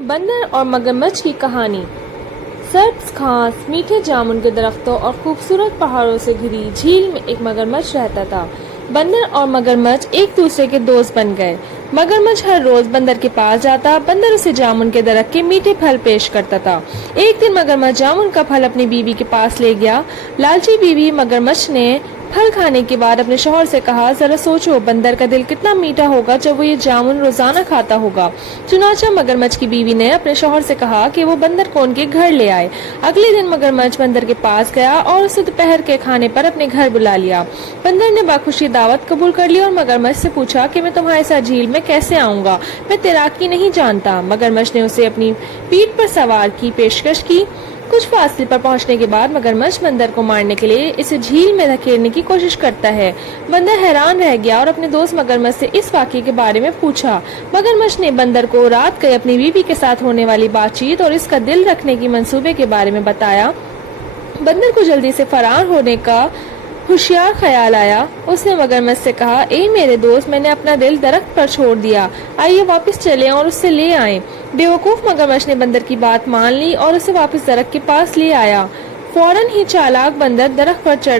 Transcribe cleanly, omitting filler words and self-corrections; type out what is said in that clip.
بندر اور مگرمچھ کی کہانی۔ سبز گھاس، میٹھے جامن کے درختوں اور خوبصورت پہاڑوں سے گھری جھیل میں ایک مگرمچھ رہتا تھا۔ بندر اور مگرمچھ ایک دوسرے کے دوست بن گئے۔ مگرمچھ ہر روز بندر کے پاس جاتا، بندر اسے جامن کے درخت کے میٹھے پھل پیش کرتا تھا۔ ایک دن مگرمچھ جامن کا پھل اپنی بیوی کے پاس لے گیا۔ لالچی بیوی مگرمچھ نے پھل کھانے کے بعد اپنے شوہر سے کہا، ذرا سوچو بندر کا دل کتنا میٹھا ہوگا جب وہ یہ جامن روزانہ کھاتا ہوگا۔ چنانچہ مگرمچھ کی بیوی نے اپنے شوہر سے کہا کہ وہ بندر کو ان کے گھر لے آئے۔ اگلے دن مگرمچھ بندر کے پاس گیا اور اسے دوپہر کے کھانے پر اپنے گھر بلا لیا۔ بندر نے باخوشی دعوت قبول کر لی اور مگرمچھ سے پوچھا کہ میں تمہارے ساتھ جھیل میں کیسے آؤں گا، میں تیراکی نہیں جانتا۔ مگرمچھ نے اسے اپنی پیٹھ پر سوار کی پیشکش کی۔ کچھ فاصلے پر پہنچنے کے بعد مگرمچھ بندر کو مارنے کے لیے اسے جھیل میں دھکیلنے کی کوشش کرتا ہے۔ بندر حیران رہ گیا اور اپنے دوست مگرمچھ سے اس واقعے کے بارے میں پوچھا۔ مگرمچھ نے بندر کو رات گئے اپنی بیوی کے ساتھ ہونے والی بات چیت اور اس کا دل رکھنے کی منصوبے کے بارے میں بتایا۔ بندر کو جلدی سے فرار ہونے کا ہوشیار خیال آیا۔ اس نے مگرمچھ سے کہا، اے میرے دوست، میں نے اپنا دل درخت پر چھوڑ دیا، آئیے واپس چلیں اور اس سے لے آئیں۔ بیوقوف مگرمچھ نے بندر کی بات مان لی اور اسے واپس درخت کے پاس لے آیا۔ فوراً ہی چالاک بندر درخت پر چڑھ